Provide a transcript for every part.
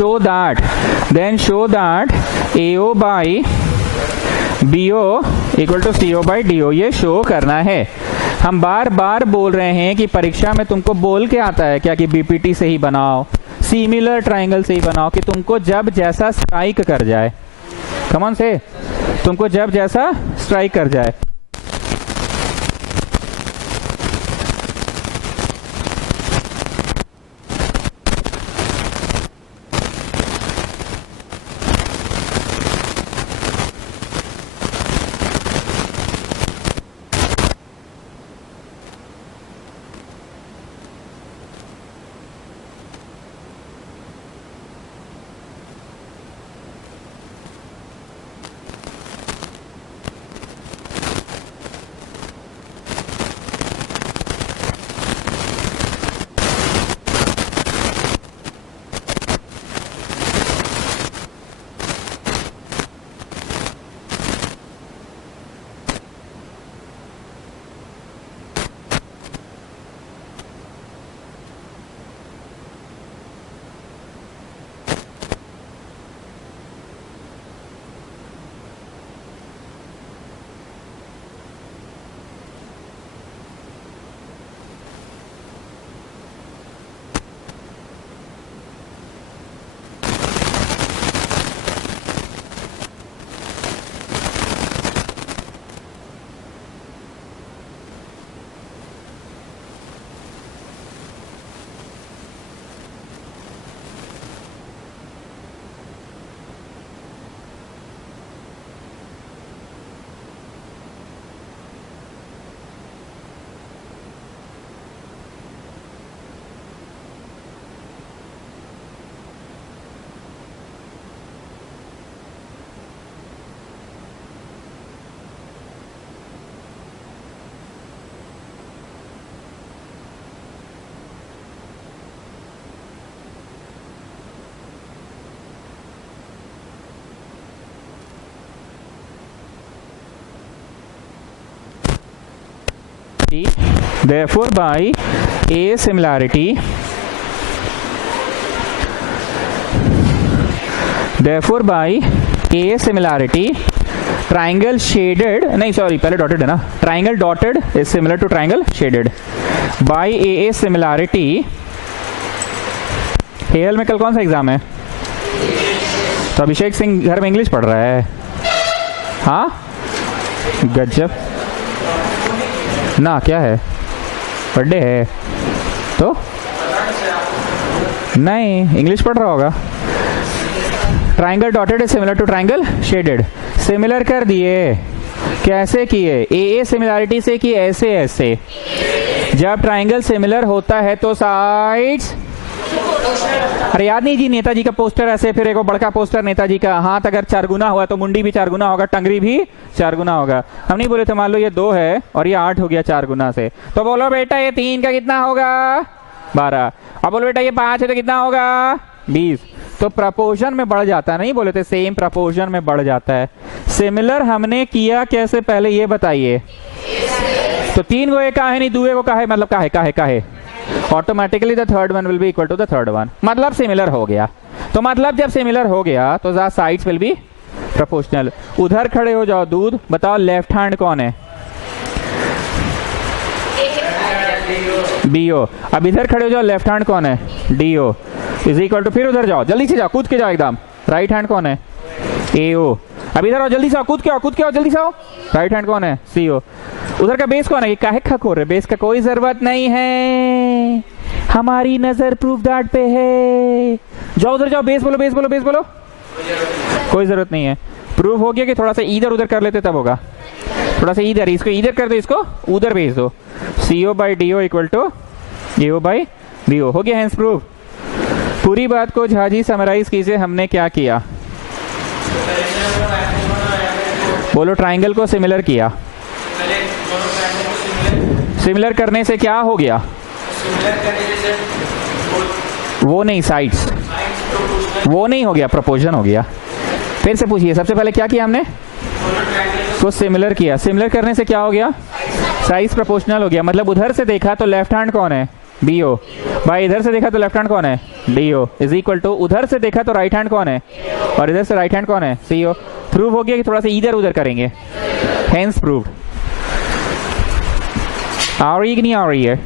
Show that AO by BO equal to CO by DO, ये show करना है। हम बार बार बोल रहे हैं कि परीक्षा में तुमको बोल के आता है क्या कि BPT से ही बनाओ, सिमिलर ट्राइंगल से ही बनाओ, कि तुमको जब जैसा स्ट्राइक कर जाए, कमन से तुमको जब जैसा स्ट्राइक कर जाए। Therefore by A similarity, triangle shaded, नहीं सॉरी पहले डॉटेड है ना, triangle dotted is similar to triangle shaded by AA similarity. हेयल में कल कौन सा एग्जाम है? तो अभिषेक सिंह घर में इंग्लिश पढ़ रहा है। हाँ गजब ना, क्या है बर्थडे है तो नहीं इंग्लिश पढ़ रहा होगा। Triangle dotted is similar to triangle shaded, similar कर दिए, कैसे किए? AA सिमिलैरिटी से कि ऐसे ऐसे। जब ट्राइंगल सिमिलर होता है तो साइड्स, अरे याद नहीं जी नेताजी का पोस्टर ऐसे, फिर एक बड़का पोस्टर नेताजी का, हाथ अगर 4 गुना हुआ तो मुंडी भी 4 गुना होगा, टंगरी भी 4 गुना होगा। हम नहीं बोले थे मान लो ये 2 है और ये 8 हो गया 4 गुना से, तो बोलो बेटा ये 3 का कितना होगा? 12। अब बोलो बेटा ये 5 है तो कितना होगा? 20। तो प्रपोर्शन में बढ़ जाता है, नहीं बोले थे सेम प्रपोर्शन में बढ़ जाता है। सिमिलर हमने किया कैसे पहले ये बताइए। तो 3 को एक का है, नहीं दूए को का है, मतलब का है automatically the third one will be equal to the third one, मतलब सिमिलर हो गया। तो मतलब जब सिमिलर हो गया तो the sides will be proportional. उधर खड़े हो जाओ दूध, बताओ लेफ्ट हैंड कौन है? BO। अब इधर खड़े हो जाओ, लेफ्ट हैंड कौन है? DO इज इक्वल टू, फिर उधर जाओ, जल्दी से जाओ, कूद के जाओ एकदम, राइट हैंड कौन है? AO। अब इधर आओ, जल्दी से आओ, कूद के आओ, जल्दी से आओ, राइट हैंड कौन है? CO। उधर का बेस कौन है? काहे खक हो रहे? बेस का कोई जरूरत नहीं है, हमारी नजर प्रूफ दैट पे है। जाओ उधर जाओ, बेस बोलो, कोई जरूरत नहीं है। प्रूफ हो गया कि थोड़ा सा इधर उधर कर लेते तब होगा, थोड़ा सा इधर, इसको इधर कर दो, इसको उधर भेज दो। CO by DO equal to AO by BO हो गया हैंस प्रूफ। पूरी बात को झाजी समराइज कीजिए, हमने क्या किया? बोलो ट्राइंगल को सिमिलर किया। सिमिलर करने से क्या हो गया? वो नहीं, साइड्स वो नहीं हो गया, प्रोपोर्शन हो गया। फिर से पूछिए, सबसे पहले क्या किया हमने? को सिमिलर किया। सिमिलर करने से क्या हो गया? साइज प्रोपोर्शनल हो गया। मतलब उधर से देखा तो लेफ्ट हैंड कौन है? B O. भाई इधर से देखा तो लेफ्ट हैंड कौन है, D O, is equal to उधर से देखा तो राइट हैंड कौन है, और इधर से राइट हैंड कौन है, सी ओ। प्रूव हो गया कि थोड़ा सा इधर उधर करेंगे, हेंस प्रूव्ड। आ रही कि नहीं आ रही है?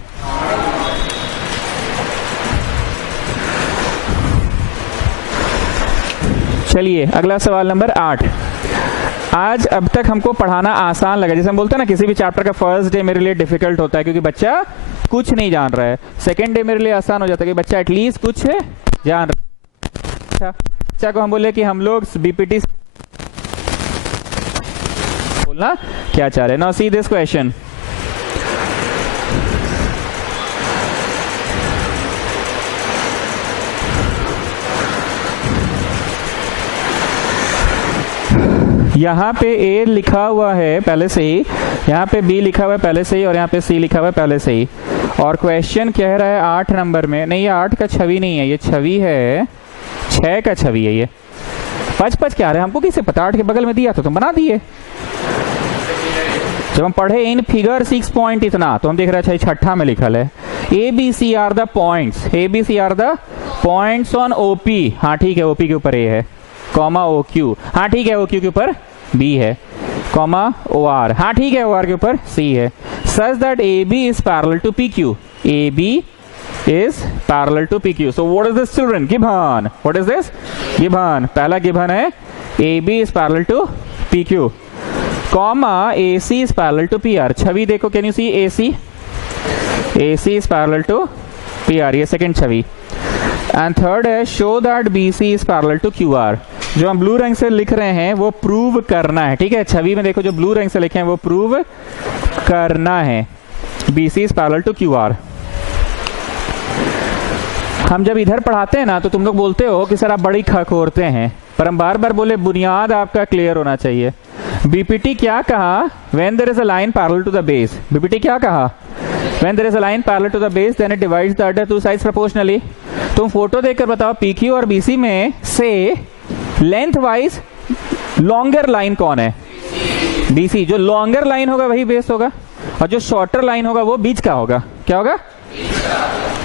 चलिए अगला सवाल नंबर 8। आज अब तक हमको पढ़ाना आसान लगा, जैसे हम बोलते हैं ना किसी भी चैप्टर का फर्स्ट डे मेरे लिए डिफिकल्ट होता है क्योंकि बच्चा कुछ नहीं जान रहा है, सेकंड डे मेरे लिए आसान हो जाता है कि बच्चा एटलीस्ट कुछ है जान रहा है। बच्चा को हम बोले कि हम लोग बीपीटी बोलना क्या चाह रहे हैं। नाउ सी दिस क्वेश्चन, यहाँ पे ए लिखा हुआ है पहले से ही, यहाँ पे बी लिखा हुआ है पहले से ही, और यहाँ पे सी लिखा हुआ है पहले से ही। और क्वेश्चन कह रहा है 8 नंबर में, नहीं ये 8 का छवि नहीं है, ये छवि है 6 का छवि है। ये 5 क्या रहे हमको किसे पता, 8 के बगल में दिया तो तुम बना दिए। जब हम पढ़े इन फिगर 6 पॉइंट इतना तो हम देख रहे हैं छठा में लिखल है A B C are the points, A B C are the points on OP. हाँ ठीक है, ओपी के ऊपर ए है, कॉमा ओ क्यू, हाँ ठीक है, ओ क्यू के ऊपर बी है, कॉमा ओ आर, हाँ ठीक है, ओ आर के ऊपर सी है। Such that A B is parallel to P Q, A B is parallel to P Q. So what is this children, given. What is this, given. पहला given है A B is parallel to P Q, comma A C is parallel to P R. छवि देखो, can you see A C, A C is parallel to P R, ये second छवि। And third है show that B C is parallel to Q R. जो हम blue रंग से लिख रहे हैं वो प्रूव करना है, ठीक है। छवि में देखो जो ब्लू रंग से लिखे हैं वो प्रूव करना है, B C is parallel to Q R. हम जब इधर पढ़ाते हैं ना तो तुम लोग बोलते हो कि सर आप बड़ी खखोरते हैं, पर हम बार बार बोले बुनियाद आपका क्लियर होना चाहिए। बीपीटी क्या कहा, when there is a line parallel to the base. BPT क्या कहा, when there is a line parallel to the base then it divides the other two sides proportionally. तुम फोटो देखकर बताओ पीक्यू और बीसी में से लेंथ वाइज लॉन्गर लाइन कौन है, बीसी। जो लॉन्गर लाइन होगा वही बेस होगा, और जो शॉर्टर लाइन होगा वो बीच का होगा। क्या होगा,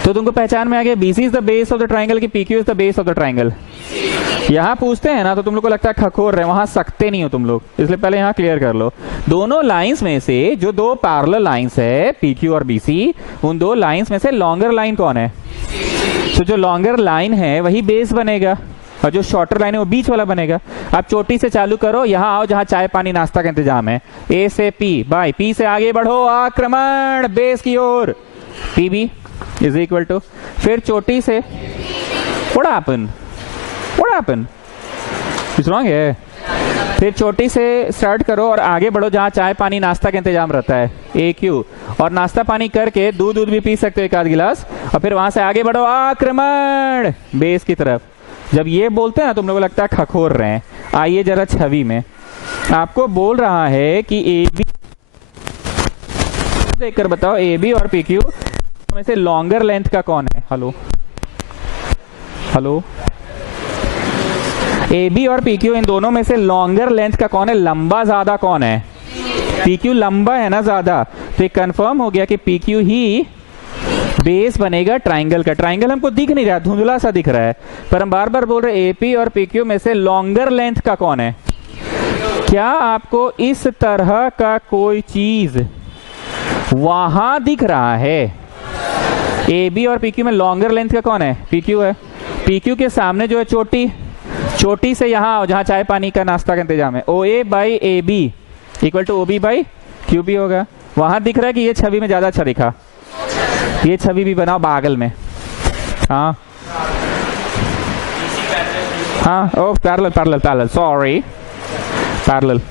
तो तुमको पहचान में आ गया, BC is the base of the triangle की PQ is the base of the triangle. यहाँ पूछते हैं ना तो तुम लोग को लगता है खखोर रहे, वहां सकते नहीं हो तुम लोग, इसलिए पहले यहाँ क्लियर कर लो। दोनों लाइंस में से जो दो पैरेलल लाइंस है पीक्यू और बीसी, उन दो लाइंस में से लॉन्गर लाइन कौन है, तो जो लॉन्गर लाइन है वही बेस बनेगा, और जो शॉर्टर लाइन है वो बीच वाला बनेगा। आप चोटी से चालू करो, यहाँ आओ जहाँ चाय पानी नाश्ता का इंतजाम है, ए से पी, बाय पी से आगे बढ़ो, आक्रमण बेस की ओर, P B is equal to, फिर चोटी से व्हाट हैपन कुछ रॉन्ग है, फिर चोटी से स्टार्ट करो और आगे बढ़ो जहाँ चाय पानी नाश्ता का इंतजाम रहता है, ए क्यू, और नाश्ता पानी करके दूध भी पी सकते हो एक आध गिलास, और फिर वहां से आगे बढ़ो आक्रमण बेस की तरफ। जब ये बोलते हैं ना तुम लोगों को लगता है खखोर रहे हैं। आइए जरा छवि में, आपको बोल रहा है कि ए बी, देखकर बताओ ए बी और पी क्यू में से लॉन्गर लेंथ का कौन है। हेलो हेलो, ए बी और पी क्यू इन दोनों में से लॉन्गर लेंथ का कौन है, लंबा ज्यादा कौन है, पी क्यू लंबा है ना ज्यादा, तो ये कंफर्म हो गया कि पी क्यू ही बेस बनेगा ट्राइंगल का। ट्राइंगल हमको दिख नहीं रहा, धुंधला सा दिख रहा है, पर हम बार बार बोल रहे हैं एपी और पीक्यू में से लॉन्गर लेंथ का कौन है। क्या आपको इस तरह का कोई चीज वहां दिख रहा है, ए बी और पीक्यू में लॉन्गर लेंथ का कौन है, पीक्यू है। पीक्यू के सामने जो है चोटी, चोटी से यहाँ आओ जहाँ चाय पानी का नाश्ता का इंतजाम है, O A by A B equal to O B by Q B होगा। वहां दिख रहा है कि ये छवि में ज्यादा अच्छा दिखा, ये छवि भी बनाओ बागल में। हाँ हाँ, oh parallel parallel parallel, sorry parallel,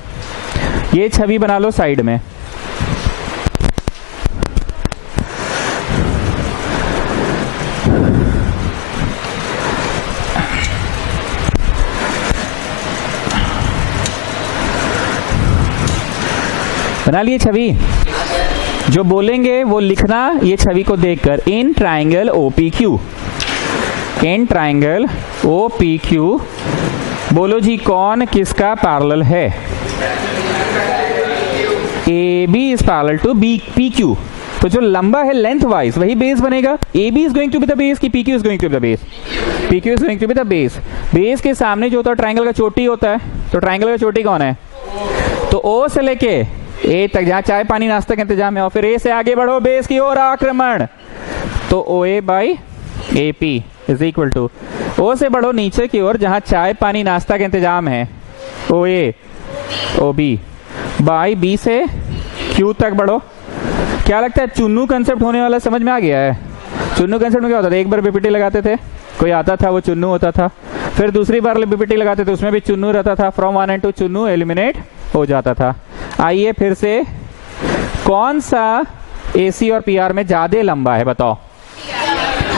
ये छवि बना लो साइड में। बना लिए छवि, जो बोलेंगे वो लिखना ये छवि को देखकर, in triangle O P Q, in triangle O P Q, बोलो जी कौन किसका पैरेलल है, A B is parallel to B P Q, तो जो लंबा है लेंथ वाइज वही बेस बनेगा। A B is going to be the base की P Q is going to be the base? P Q is going to be the base. Base के सामने जो होता है ट्राइंगल का चोटी होता है, तो ट्राइंगल का चोटी कौन है? तो ओ से लेके ए तक जहां चाय पानी नाश्ता का इंतजाम है, और फिर ए से आगे बढ़ो बेस की ओर आक्रमण, तो O A by A P is equal to O से बढ़ो नीचे की ओर जहां चाय पानी नाश्ता का इंतजाम है, O A O B by B से क्यू तक बढ़ो। क्या लगता है चुन्नू कंसेप्ट होने वाला समझ में आ गया है? चुन्नू कंसेप्ट में क्या होता था? एक बार बीपीटी लगाते थे, कोई आता था वो चुन्नू होता था, फिर दूसरी बार बीपीटी लगाते थे उसमें भी चुन्नू रहता था, फ्रॉम 1 एंड 2 चुन्नू एलिमिनेट हो जाता था। आइए फिर से, कौन सा एसी और पीआर में ज्यादा लंबा है बताओ?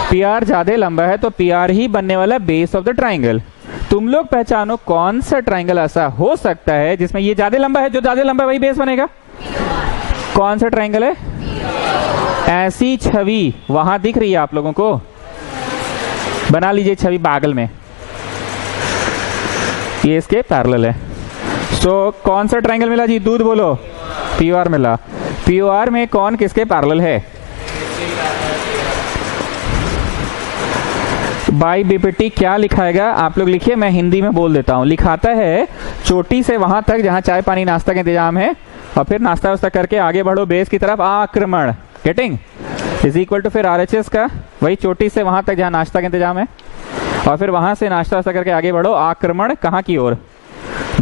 पीआर ज्यादा लंबा है, तो पीआर ही बनने वाला बेस ऑफ द ट्राइंगल। तुम लोग पहचानो कौन सा ट्राइंगल ऐसा हो सकता है जिसमें ये ज्यादा लंबा है, जो ज्यादा लंबा है वही बेस बनेगा। कौन सा ट्राइंगल है? ऐसी छवि वहां दिख रही है आप लोगों को? बना लीजिए छवि बागल में, ये इसके पैरेलल है। तो कौन सा ट्राइंगल मिला जी? दूध बोलो। पीओआर मिला। पीओआर में कौन किसके पैरेलल है? बाई बीपीटी क्या लिखाएगा आप लोग लिखिए, मैं हिंदी में बोल देता हूं। लिखाता है चोटी से वहां तक जहां चाय पानी नाश्ता का इंतजाम है, और फिर नाश्ता वास्ता करके आगे बढ़ो बेस की तरफ आक्रमण, गेटिंग, इज इक्वल टू फिर आरएचएस का वही चोटी से वहां तक जहां नाश्ता का इंतजाम है, और फिर वहां से नाश्ता वास्ता करके आगे बढ़ो आक्रमण कहां की ओर?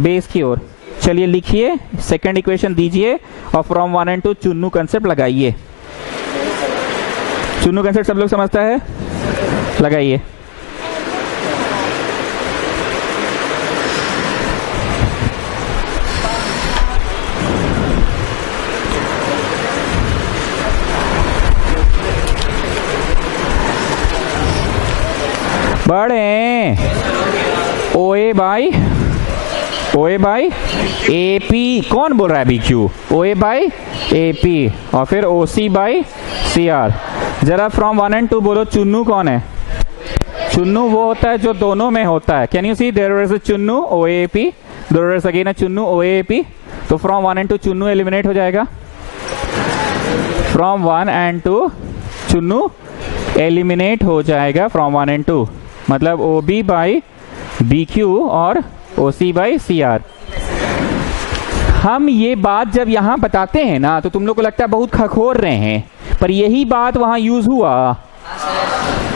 बेस की ओर। चलिए लिखिए, सेकंड इक्वेशन दीजिए और फ्रॉम 1 एंड 2 चुन्नू कंसेप्ट लगाइए। चुन्नू कंसेप्ट सब लोग समझता है? लगाइए। बड़े ओ ए बाई ए पी, कौन बोल रहा है B Q? O A by A P, और फिर O C by C R. जरा फ्रॉम 1 एंड 2 बोलो, चुन्नू कौन है? चुन्नू वो होता है जो दोनों में होता है। Can you see there is a चुन्नू O A P, there is again a चुन्नू ओ ए पी। तो फ्रॉम 1 एंड 2 चुन्नू एलिमिनेट हो जाएगा। फ्रॉम 1 एंड 2 चुन्नू एलिमिनेट हो जाएगा फ्रॉम 1 एंड 2, मतलब O B by B Q और O C by C are. हम ये बात जब यहां बताते हैं ना, तो तुम लोग को लगता है बहुत खखोर रहे हैं, पर यही बात वहां यूज हुआ।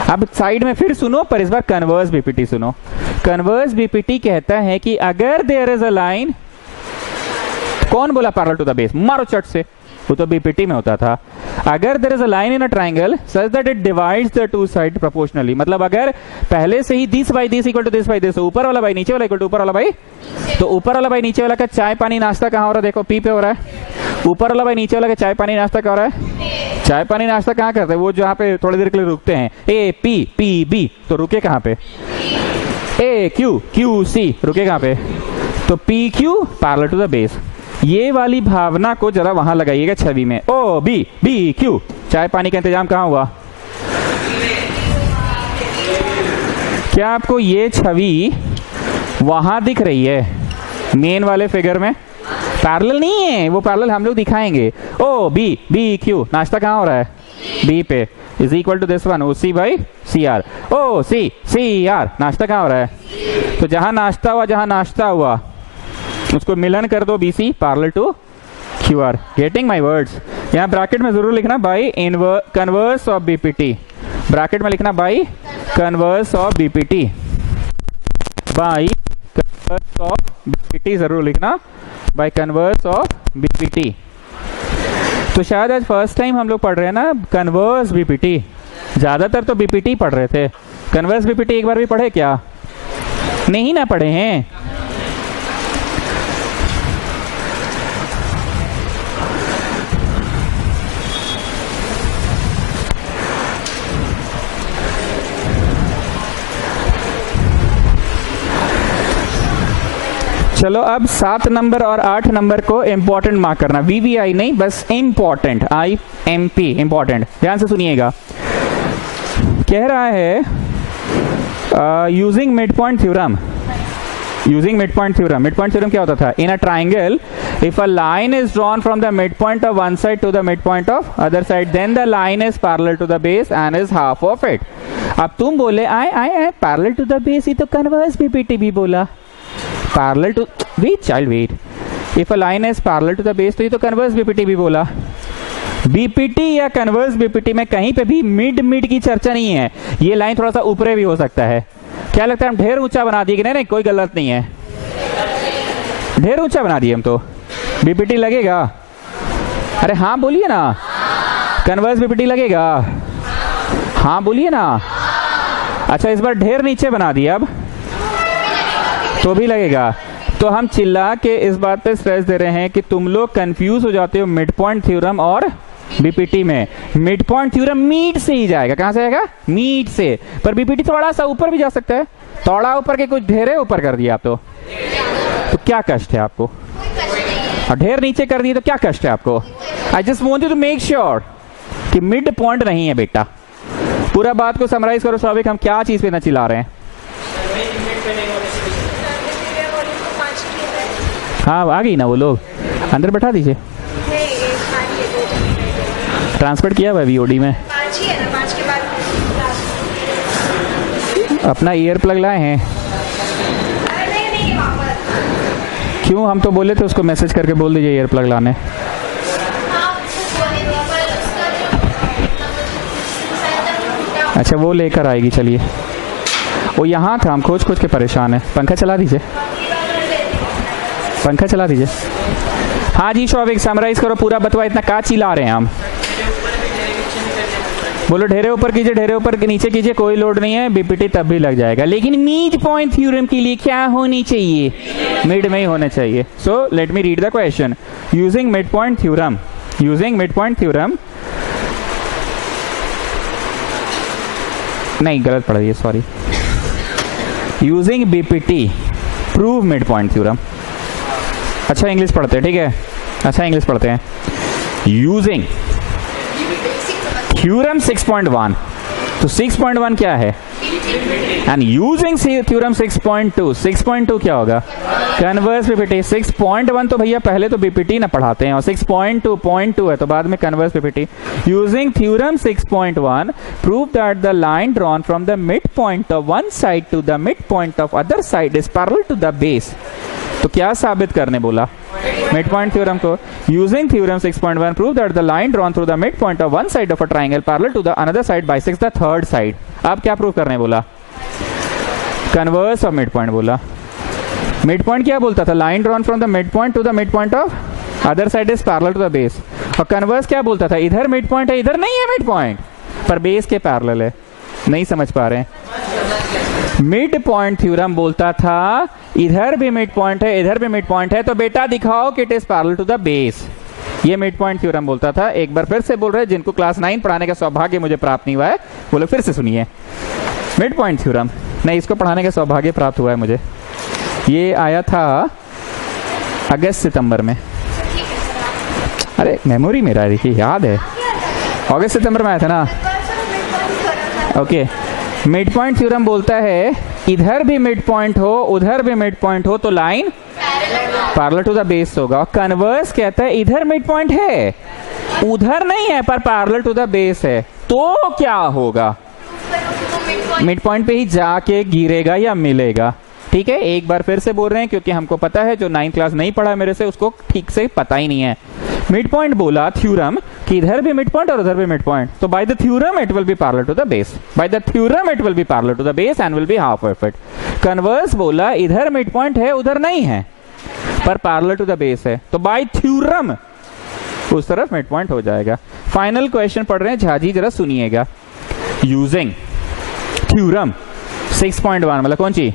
अब साइड में फिर सुनो, पर इस बार कन्वर्स बीपीटी सुनो। कन्वर्स बीपीटी कहता है कि अगर देयर इज अ लाइन, कौन बोला पैरेलल टू द बेस? मारो चट से, वो तो बीपीटी में होता था। अगर there is a line in a triangle such that it divides the two side proportionally, मतलब अगर पहले से ही this by this equal to this by this, ऊपर वाला बाई नीचे वाला इक्वल टू ऊपर वाला बाई, तो ऊपर वाला बाई नीचे वाला का चाय पानी नाश्ता कहां हो रहा है? देखो पी पे हो रहा है। ऊपर वाला बाई नीचे वाला का चाय पानी नाश्ता क्या हो रहा है? चाय पानी नाश्ता कहां करते हैं? वो जहां पे थोड़ी देर के लिए रुकते हैं, ए पी पी बी, तो रुके कहां पे? ए क्यू क्यू सी, रुके कहां पे? तो P Q parallel to the base. ये वाली भावना को जरा वहां लगाइएगा छवि में। ओ बी बी क्यू, चाय पानी का इंतजाम कहां हुआ? क्या आपको ये छवि वहां दिख रही है? मेन वाले फिगर में पैरेलल नहीं है, वो पैरेलल हम लोग दिखाएंगे। ओ बी बी क्यू, नाश्ता कहां हो रहा है? बी पे, is equal to this one O C by C R. O C C R, नाश्ता कहां हो रहा है? तो जहां नाश्ता हुआ, जहां नाश्ता हुआ उसको मिलन कर दो, BC parallel to Q R. Getting my words? यहाँ ब्रैकेट में जरूर लिखना by converse of BPT, bracket में लिखना by converse of BPT, by converse of BPT जरूर लिखना, बाई कन्वर्स ऑफ बीपीटी। तो शायद आज फर्स्ट टाइम हम लोग पढ़ रहे हैं ना कन्वर्स बीपीटी, ज्यादातर तो बीपीटी पढ़ रहे थे। कन्वर्स बीपीटी एक बार भी पढ़े क्या? नहीं ना पढ़े हैं? चलो अब 7 नंबर और 8 नंबर को इंपॉर्टेंट मार्क करना, वीवीआई नहीं, बस इंपॉर्टेंट, IMP इंपॉर्टेंट। ध्यान से सुनिएगा। कह रहा है using mid point theorem, using mid point theorem. Mid point theorem क्या होता था? In a triangle if a line is drawn from the mid point of one side to the mid point of other side then the line is parallel to the base and is half of it. अब तुम बोले I parallel to the base, ये तो converse BPT भी बोला। Parallel to, wait child wait, if a line is parallel to the base, तो ये तो कन्वर्स बीपीटी भी बोला। बीपीटी या कन्वर्स बीपीटी में कहीं पे भी मिड मिड की चर्चा नहीं है। ये लाइन थोड़ा सा ऊपरे भी हो सकता है। क्या लगता है हम ढेर ऊंचा बना दिए कि नहीं? कोई गलत नहीं है, ढेर ऊंचा बना दिए हम तो। बीपीटी लगेगा? अरे हाँ बोलिए ना। कन्वर्स बीपीटी लगेगा? हाँ बोलिए ना। अच्छा इस बार ढेर नीचे बना दिए अब तो भी लगेगा। तो हम चिल्ला के इस बात पे स्ट्रेस दे रहे हैं कि तुम लोग कंफ्यूज हो जाते हो मिड पॉइंट थ्योरम और बीपीटी में। मिड पॉइंट थ्योरम मीड से ही जाएगा। कहां से आएगा? मीड से। पर बीपीटी थोड़ा सा ऊपर भी जा सकता है। थोड़ा ऊपर के कुछ ढेरे ऊपर कर दिया आप तो क्या कष्ट है आपको? और ढेर नीचे कर दिए तो क्या कष्ट है आपको? I just want you to make sure कि मिड पॉइंट नहीं है बेटा। पूरा बात को समराइज करो स्वाभाविक, हम क्या चीज पे न चिल्ला रहे हैं? हाँ आ गई ना वो लोग, अंदर बैठा दीजिए। ट्रांसफर किया हुआ है वीओडी में। अपना ईयर प्लग लाए हैं? क्यों? हम तो बोले थे उसको मैसेज करके बोल दीजिए ईयर प्लग लाने। अच्छा वो लेकर आएगी, चलिए। वो यहाँ था, हम खोज खोज के परेशान है। पंखा चला दीजिए, पंखा चला दीजिए। हाँ जी शौविक समराइज करो पूरा, बतवा इतना का चिल्ला रहे हैं हम? बोलो ढेरे ऊपर कीजिए, ढेरे ऊपर के नीचे कीजिए, कोई लोड नहीं है, बीपीटी तब भी लग जाएगा। लेकिन मिड पॉइंट थ्योरम के लिए क्या होनी चाहिए? मिड में ही होने चाहिए। So let me read the question. Using mid point theorem, using mid point theorem, नहीं गलत पढ़ दिए, sorry. Using BPT prove mid point theorem. अच्छा इंग्लिश पढ़ते हैं, ठीक है? अच्छा इंग्लिश पढ़ते हैं। यूजिंग थ्योरम 6.1, तो 6.1 क्या है? एंड यूजिंग थ्योरम 6.2, 6.2 क्या होगा? Converse BPT. 6.1 तो भैया पहले तो बीपीटी ना पढ़ाते हैं, और 6.2 है तो बाद में converse BPT. Using theorem 6.1 prove that the line drawn from the mid point of one side to the mid point of other side is parallel to the base. तो क्या साबित करने बोला? मिड पॉइंट थ्योरम को। Using theorem 6.1 prove that the line drawn through the mid point of one side of a triangle parallel to the another side bisects the third side. अब क्या prove करने बोला? कन्वर्स ऑफ मिड पॉइंट बोला। Mid point क्या बोलता था? Line drawn from the mid point to the mid point of other side is parallel to the base. और converse क्या बोलता था? इधर मिड पॉइंट है, इधर नहीं है मिड पॉइंट, पर बेस के पैरेलल है। नहीं समझ पा रहे हैं? मिड पॉइंट थ्योरम बोलता था इधर भी मिड पॉइंट है, इधर भी मिड पॉइंट है, तो बेटा दिखाओ कि it is parallel to the base. ये मिड पॉइंट थ्योरम बोलता था। एक बार फिर से बोल रहे हैं, जिनको क्लास 9 पढ़ाने का सौभाग्य मुझे प्राप्त नहीं हुआ है वो लोग फिर से सुनिए। मिड पॉइंट थ्योरम नहीं, इसको पढ़ाने का सौभाग्य प्राप्त हुआ है मुझे। ये आया था अगस्त सितंबर में। अरे मेमोरी मेरा देखिए याद है, अगस्त सितंबर में आया था ना। ओके, मिड पॉइंट थ्योरम बोलता है इधर भी मिड पॉइंट हो, उधर भी मिड पॉइंट हो, तो line parallel to the base होगा। कन्वर्स कहता है इधर मिड पॉइंट है, उधर नहीं है, पर पैरेलल टू द बेस है, तो क्या होगा? मिड पॉइंट पे ही जाके गिरेगा या मिलेगा। ठीक है, एक बार फिर से बोल रहे हैं क्योंकि हमको पता है जो 9th क्लास नहीं पढ़ा मेरे से उसको ठीक से पता ही नहीं है। मिड पॉइंट बोला थ्योरम कि इधर भी मिड पॉइंट और उधर भी मिड पॉइंट, तो by the theorem it will be parallel to the base. By the theorem it will be parallel to the base and will be half of it. Converse बोला इधर mid point है, उधर नहीं है, पर parallel to the base है, तो bye theorem उस तरफ मिड पॉइंट हो जाएगा। फाइनल क्वेश्चन पढ़ रहे हैं झाजी, जरा सुनिएगा। यूजिंग थ्योरम 6.1 मतलब कौन सी?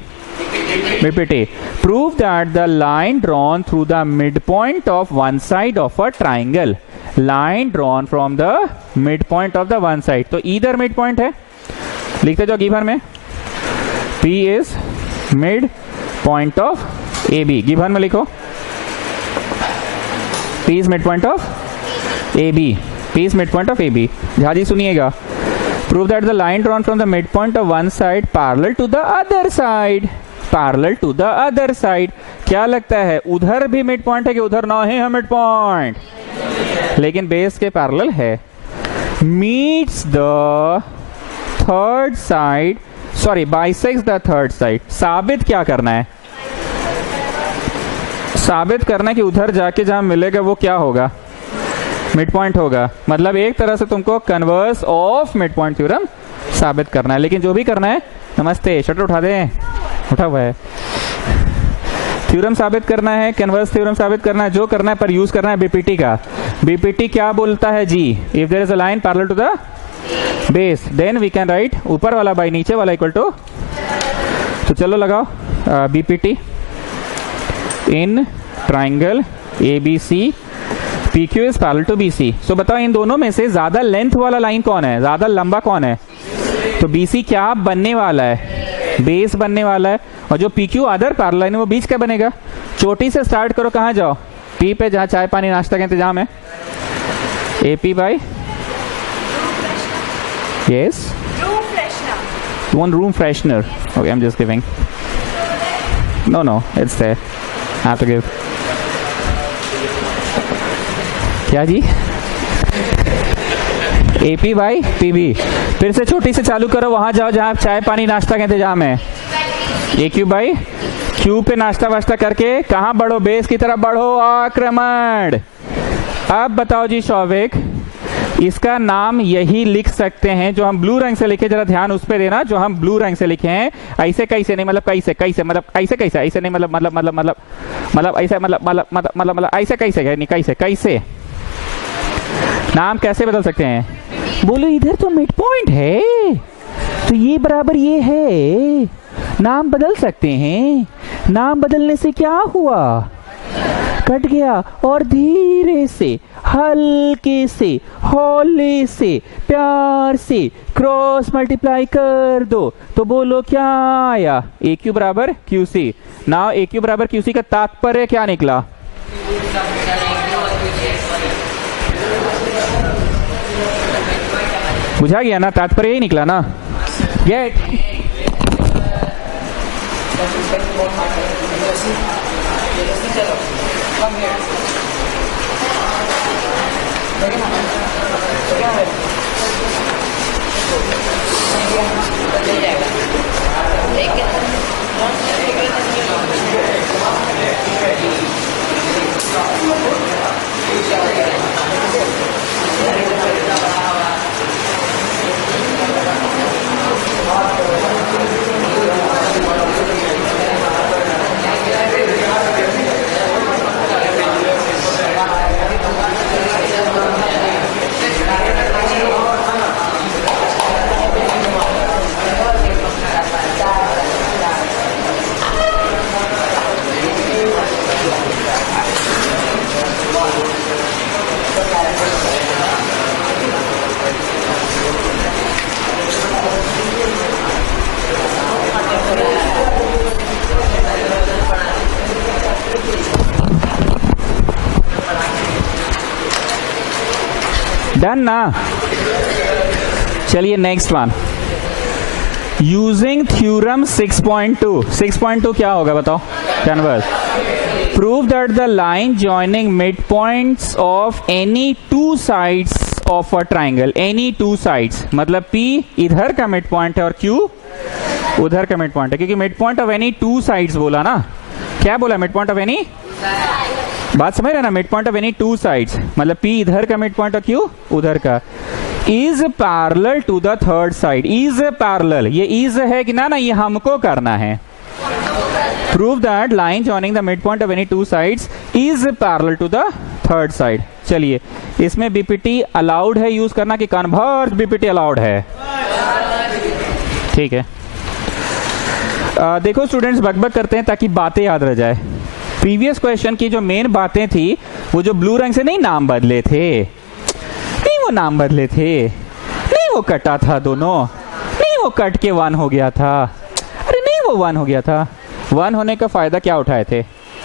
BPT. Prove that the line drawn through the mid point of one side of a triangle, line drawn from the mid point of the one side, तो इधर मिड पॉइंट है, लिखते जाओ गिवन में, P is mid point of A B. Given में लिखो P is mid point of A B, P is mid point of A B. Jhaji सुनिएगा। Prove that the line drawn from the midpoint of one side parallel to the other side. Parallel to the other side. क्या लगता है उधर भी mid point है कि उधर ना है मिड पॉइंट, लेकिन बेस के पैरेलल है। Meets the third side, sorry bisects the third side. साबित क्या करना है? साबित करना है कि उधर जाके जहां मिलेगा वो क्या होगा, मिड पॉइंट होगा। मतलब एक तरह से तुमको converse of mid point theorem साबित करना है। लेकिन जो भी करना है, नमस्ते शटर उठा दें, उठा हुआ है, थ्योरम साबित करना है, कन्वर्स थ्योरम साबित करना है, जो करना है, पर यूज करना है बीपीटी का। बीपीटी क्या बोलता है जी? If there is a line parallel to the base then we can write ऊपर वाला बाई नीचे वाला इक्वल टू। तो चलो लगाओ BPT in triangle ABC PQ is parallel to BC। सो बताओ इन दोनों में से ज्यादा लेंथ वाला लाइन कौन है, ज्यादा लंबा कौन है? तो BC क्या बनने वाला है? बेस बनने वाला है। और जो PQ अदर पैरेलल लाइन है वो बीच का बनेगा। चोटी से स्टार्ट करो, कहां जाओ? P पे, जहां चाय पानी नाश्ता का इंतजाम है। AP by yes one room freshener। Okay, I'm just giving। No, it's there। I have to give। क्या जी? AP by PB। फिर से छोटी से चालू करो, वहां जाओ जहां चाय पानी नाश्ता का इंतजाम है। AQ बाई Q पे नाश्ता वाश्ता करके कहां बढ़ो? बेस की तरफ बढ़ो, आक्रमण। अब बताओ जी शौविक, इसका नाम यही लिख सकते हैं जो हम ब्लू रंग से लिखे, जरा ध्यान उस पे देना, जो हम ब्लू रंग से लिखे हैं। ऐसे कैसे नहीं, मतलब कैसे कैसे, मतलब ऐसे कैसे, ऐसे नहीं, मतलब ऐसे, मतलब ऐसे कैसे नहीं, कैसे कैसे नाम कैसे बदल सकते हैं? बोलो इधर तो मिड पॉइंट है, तो ये बराबर ये है, नाम बदल सकते हैं। नाम बदलने से क्या हुआ? कट गया। और धीरे से, हल्के से, हौले से, प्यार से क्रॉस मल्टीप्लाई कर दो तो बोलो क्या आया? AQ बराबर QC। नाउ AQ बराबर QC का तात्पर्य क्या निकला? बुझा गया ना? तात्पर्य यही निकला ना? गेट डन ना? चलिए नेक्स्ट वन, यूजिंग थ्योरम 6.2। 6.2 क्या होगा बताओ? Converse. Prove that the line joining mid points of any two sides of a triangle, any two sides, मतलब P इधर का मिड पॉइंट है और Q उधर का मिड पॉइंट है, क्योंकि mid point of any two sides बोला ना। क्या बोला? मिड पॉइंट ऑफ एनी, बात समझ रहे ना? Mid point of any two sides, मतलब P इधर का मिड पॉइंट और Q उधर का, is parallel to the third side. Is parallel, ये इज है कि ना? ये हमको करना है। Prove that line joining the mid point of any two sides is parallel to the third side. चलिए, इसमें बीपीटी अलाउड है यूज करना कि कन्वर्स बीपीटी अलाउड है? ठीक है। देखो स्टूडेंट्स, बकबक करते हैं ताकि बातें याद रह जाए। प्रीवियस क्वेश्चन की जो मेन बातें थी वो जो ब्लू रंग से नहीं नाम बदले थे, नहीं वो नाम बदले थे, नहीं वो कटा था दोनों, नहीं वो कट के वन हो गया था, अरे नहीं वो वन हो गया था। वन होने का फायदा क्या उठाए थे?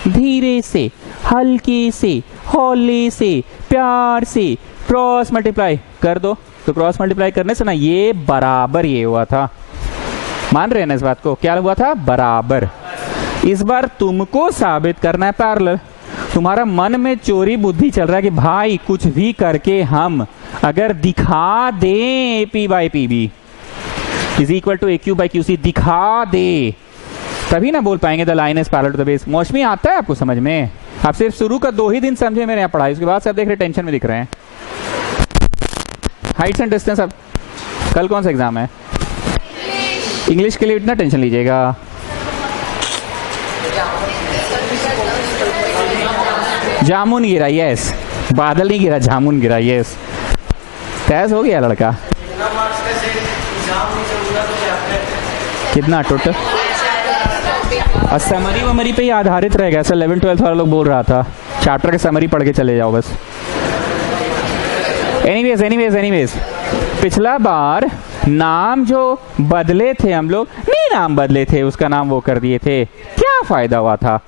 धीरे से, हल्के से, हौले से, प्यार से क्रॉस मल्टीप्लाई कर दो। तो क्रॉस मल्टीप्लाई करने से ना ये बराबर ये हुआ था। मान रहे हैं ना इस बात को? क्या हुआ था? बराबर। इस बार तुमको साबित करना है पैरेलल। तुम्हारा मन में चोरी बुद्धि चल रहा है कि भाई कुछ भी करके हम अगर दिखा दें P by P B is equal to AQ by QC, दिखा दे, तभी ना बोल पाएंगे the line is parallel to the base. Mausami आता है आपको समझ में? आप सिर्फ शुरू का 2 ही दिन समझे मैंने यहाँ पढ़ाई, उसके बाद से आप देख रहे टेंशन में दिख रहे हैं। Heights and distance. अब कल कौन सा एग्जाम है? इंग्लिश के लिए इतना टेंशन लीजिएगा। जामुन गिरा, यस। बादल नहीं गिरा, जामुन गिरा, यस। तैस हो गया लड़का। कितना टोटल? और समरी वमरी पे ही आधारित रहेगा, ऐसा 11-12 वाला लोग बोल रहा था। चैप्टर के समरी पढ़ के चले जाओ बस। एनीवेज पिछला बार नाम जो बदले थे हम लोग, नहीं नाम बदले थे, उसका नाम वो कर दिए थे, क्या फायदा हुआ था?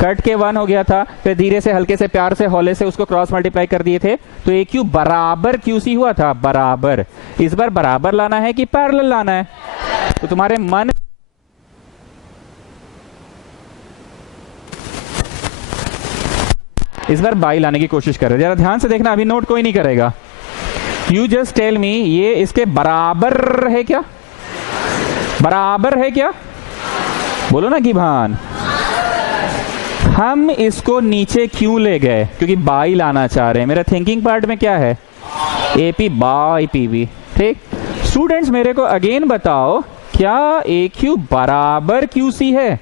कट के 1 हो गया था, फिर धीरे से हल्के से प्यार से हौले से उसको क्रॉस मल्टीप्लाई कर दिए थे, तो AQ बराबर QC हुआ था, बराबर। इस बार बराबर लाना है कि पैरेलल लाना है? तो तुम्हारे मन इस बार बाई लाने की कोशिश कर रहे। जरा ध्यान से देखना, अभी नोट कोई नहीं करेगा। यू जस्ट टेल मी, ये इसके बराबर है क्या? बराबर है क्या? बोलो ना कि भान। हम इसको नीचे क्यों ले गए? क्योंकि बाई लाना चाह रहे हैं। मेरा थिंकिंग पार्ट में क्या है? AP by PB। ठीक, स्टूडेंट्स मेरे को अगेन बताओ, क्या AQ बराबर QC है?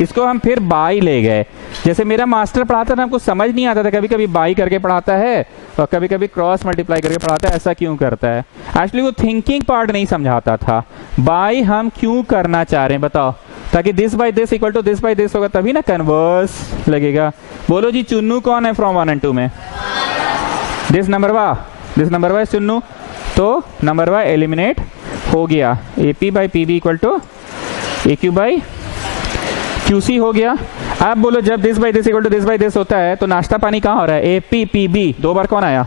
इसको हम फिर बाई ले गए। जैसे मेरा मास्टर पढ़ाता था, हमको समझ नहीं आता था, कभी कभी बाई करके पढ़ाता है और कभी कभी क्रॉस मल्टीप्लाई करके पढ़ाता है। ऐसा क्यों करता है? एक्चुअली वो थिंकिंग पार्ट नहीं समझाता था। बाई हम क्यों करना चाह रहे हैं बताओ? ताकि this by this equal to this by this होगा, तभी ना कन्वर्स लगेगा। बोलो जी, चुन्नू कौन है फ्रॉम 1 and 2 में? दिस नंबर वा चुन्नू, तो नंबर वा एलिमिनेट हो गया। AP by PB equal to AQ by QC हो गया। अब बोलो, जब this by this equal to this by this होता है तो नाश्ता पानी कहाँ हो रहा है? AP PB 2 बार कौन आया?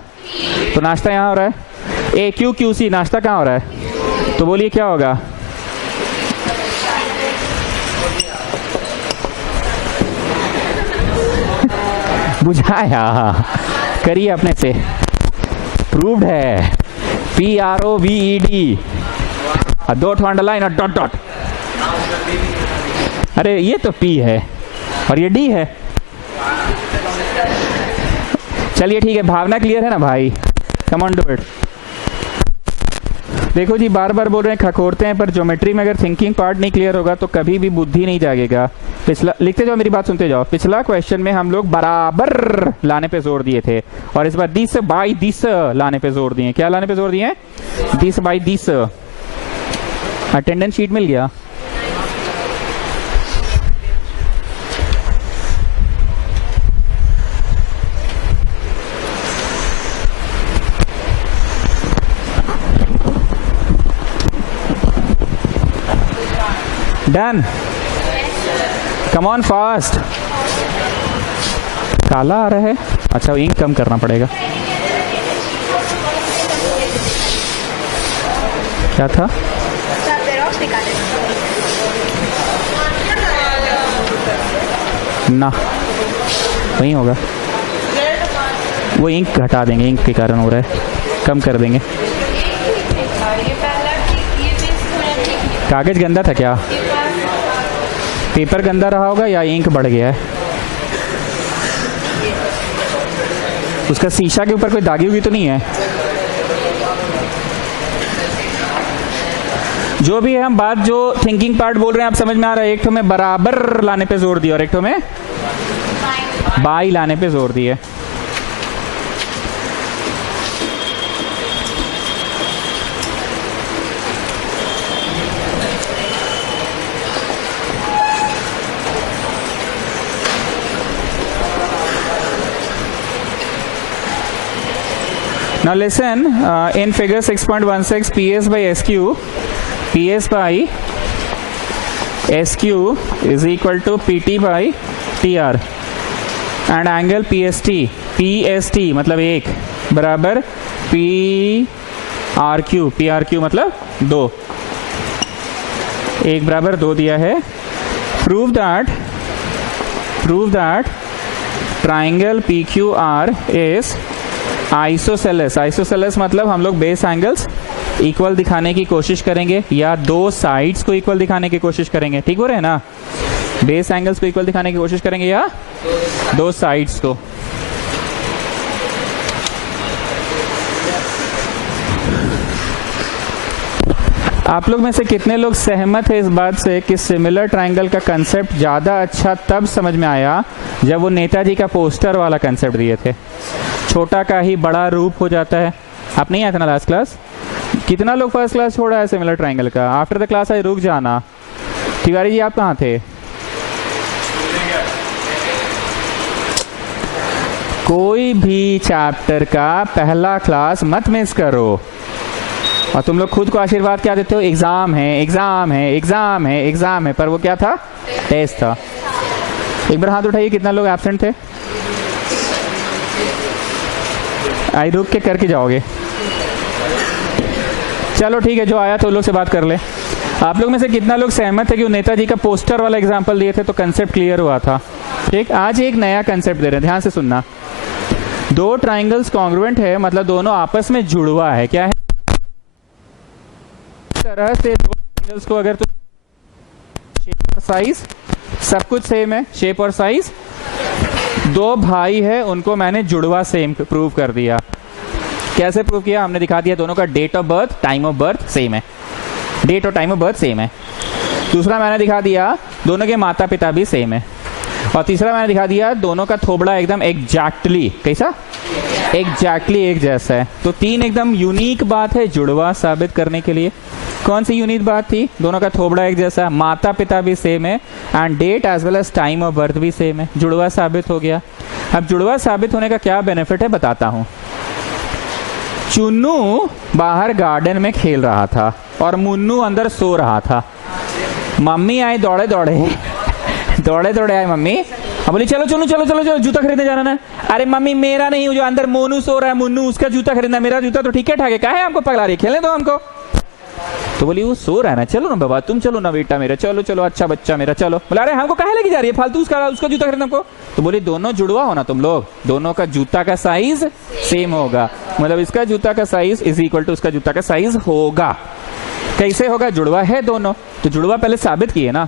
तो नाश्ता यहाँ हो रहा है। AQ QC नाश्ता कहाँ हो रहा है? तो बोलिए क्या होगा? बुझाया, करिए अपने से, प्रूव्ड है। PROVED, 2 अंडरलाइन और डॉट डॉट। अरे ये तो P है और ये D है। चलिए ठीक है, भावना क्लियर है ना भाई? Come on do it. देखो जी, बार बार बोल रहे हैं, खखोरते हैं, पर ज्योमेट्री में अगर थिंकिंग पार्ट नहीं क्लियर होगा तो कभी भी बुद्धि नहीं जागेगा। पिछला लिखते जाओ, मेरी बात सुनते जाओ। पिछला क्वेश्चन में हम लोग बराबर लाने पे जोर दिए थे और इस बार दिस बाई दिस लाने पे जोर दिए। क्या लाने पे जोर दिए? This by this. Attendance sheet मिल गया? Done, come on fast. काला आ रहा है, अच्छा इंक कम करना पड़ेगा। क्या था? ना वही होगा, वो इंक घटा देंगे, इंक के कारण हो रहा है, कम कर देंगे। कागज गंदा था क्या? पेपर गंदा रहा होगा या इंक बढ़ गया है? उसका शीशा के ऊपर कोई दागी हुई तो नहीं है? जो भी है, हम बात जो थिंकिंग पार्ट बोल रहे हैं आप समझ में आ रहा है? एक तो में बराबर लाने पे जोर दिया और एक तो में बाई लाने पे जोर दिया। Now listen, in figure 6.16, PS by SQ is equal to PT by TR and angle PST मतलब 1 बराबर PRQ मतलब 2, 1 बराबर 2 दिया है। Prove that prove that triangle PQR is isosceles. Isosceles मतलब हम लोग बेस एंगल्स इक्वल दिखाने की कोशिश करेंगे या दो साइड्स को इक्वल दिखाने की कोशिश करेंगे, ठीक हो रहे हैं ना? बेस एंगल्स को इक्वल दिखाने की कोशिश करेंगे या दो साइड्स को। आप लोग में से कितने लोग सहमत है इस बात से कि सिमिलर ट्रायंगल का कंसेप्ट ज्यादा अच्छा तब समझ में आया जब वो नेताजी का पोस्टर वाला कंसेप्ट दिए थे? छोटा का ही बड़ा रूप हो जाता है। आप नहीं आए थे ना लास्ट क्लास? कितना लोग फर्स्ट क्लास छोड़ा है सिमिलर ट्रायंगल का? आफ्टर द क्लास आई रुक जाना। तिवारी जी आप कहाँ थे? कोई भी चैप्टर का पहला क्लास मत मिस करो। और तुम लोग खुद को आशीर्वाद क्या देते हो? एग्जाम है, एग्जाम है, एग्जाम है, एग्जाम है। पर वो क्या था? टेस्ट था। एक बार हाथ उठाइए, कितना लोग एब्सेंट थे? आई रुक के करके जाओगे। चलो ठीक है, जो आया तो लोग से बात कर ले। आप लोग में से कितना लोग सहमत है कि वो नेताजी का पोस्टर वाला एग्जाम्पल दिए थे तो कंसेप्ट क्लियर हुआ था? ठीक, आज एक नया कंसेप्ट दे रहे हैं, ध्यान से सुनना। दो ट्राइंगल्स कॉन्ग्रुएंट है मतलब दोनों आपस में जुड़वा है। क्या है? इस तरह से दो ट्राइंगल्स को अगर तुम शेप और साइज सब कुछ सेम है, शेप और साइज, दो भाई है उनको मैंने जुड़वा सेम प्रूव कर दिया। कैसे प्रूव किया? हमने दिखा दिया दोनों का date of birth, time of birth same है, डेट और टाइम ऑफ बर्थ सेम है। दूसरा मैंने दिखा दिया दोनों के माता पिता भी सेम है। और तीसरा मैंने दिखा दिया दोनों का थोबड़ा एकदम एग्जैक्टली, कैसा? एग्जैक्टली एक जैसा है। तो तीन एकदम यूनिक बात है जुड़वा साबित करने के लिए। कौन सी यूनिक बात थी? दोनों का थोबड़ा एक जैसा, माता पिता भी सेम है and date as well as time of birth भी सेम है। जुड़वा साबित हो गया। अब जुड़वा साबित होने का क्या बेनिफिट है बताता हूं। चुन्नू बाहर गार्डन में खेल रहा था और मुन्नू अंदर सो रहा था। मम्मी आई दौड़े दौड़े आए मम्मी। अब बोली चलो चलो चलो चलो चलो जूता खरीदने जाना ना। अरे मम्मी मेरा नहीं, जो अंदर मोनू सो रहा है मुन्नू उसका जूता खरीदना, मेरा जूता तो ठीक है ठाक है, काहे आपको पगला रही, खेलने दो हमको। तो बोली वो सो रहा है ना, चलो ना बाबा तुम चलो ना बेटा मेरा, चलो चलो अच्छा बच्चा मेरा चलो। बोला अरे हमको काहे लेके जा रही है फालतू, उसका जूता खरीदना हमको। तो बोली दोनों जुड़वा हो ना तुम लोग, दोनों का जूता का साइज सेम होगा, मतलब इसका जूता का साइज इज इक्वल टू उसका जूता का साइज होगा। कैसे होगा? जुड़वा है दोनों, तो जुड़वा पहले साबित किए ना।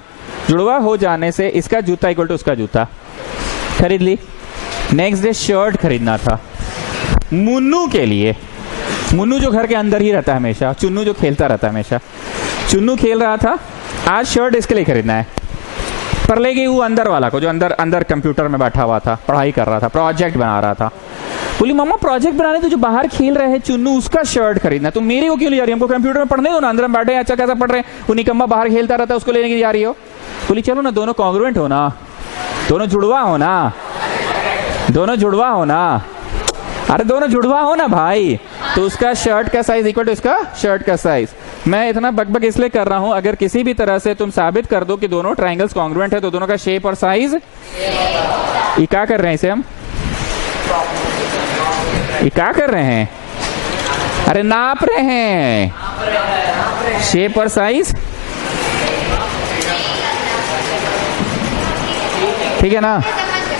जुड़वा हो जाने से इसका जूता इक्वल टू उसका जूता, खरीद ली। नेक्स्ट डे शर्ट खरीदना था मुन्नू के लिए। मुन्नू जो घर के अंदर ही रहता है हमेशा, चुन्नू जो खेलता रहता है हमेशा। चुन्नू खेल रहा था, आज शर्ट इसके लिए खरीदना है। पर ले गई वो अंदर वाला को, जो अंदर कंप्यूटर में बैठा हुआ था, पढ़ाई कर रहा था, प्रोजेक्ट बना रहा था। बोली मम्मा प्रोजेक्ट बनाने तो जो बाहर खेल रहे हैं चुन्नू उसका शर्ट खरीदना, तुम मेरे को क्यों ले जा रही हो? हमको कंप्यूटर में पढ़ने दो ना, अंदर में बैठे अच्छा कैसा पढ़ रहे हैं, वो निकम्मा बाहर खेलता रहता है उसको लेने के लिए जा रही हो। बोली चलो ना दोनों कॉन्ग्रुएंट हो ना, दोनों जुड़वा हो ना, दोनों जुड़वा हो ना, अरे दोनों जुड़वा हो ना भाई। तो उसका शर्ट का साइज इक्वल टू इसका शर्ट का साइज। मैं इतना बकबक इसलिए कर रहा हूं, अगर किसी भी तरह से तुम साबित कर दो कि दोनों ट्राइंगल्स कॉन्ग्रुएंट है तो दोनों का शेप और साइज, ये क्या कर रहे हैं इसे हम, ये क्या कर रहे हैं? अरे नाप रहे हैं शेप और साइज, ठीक है ना?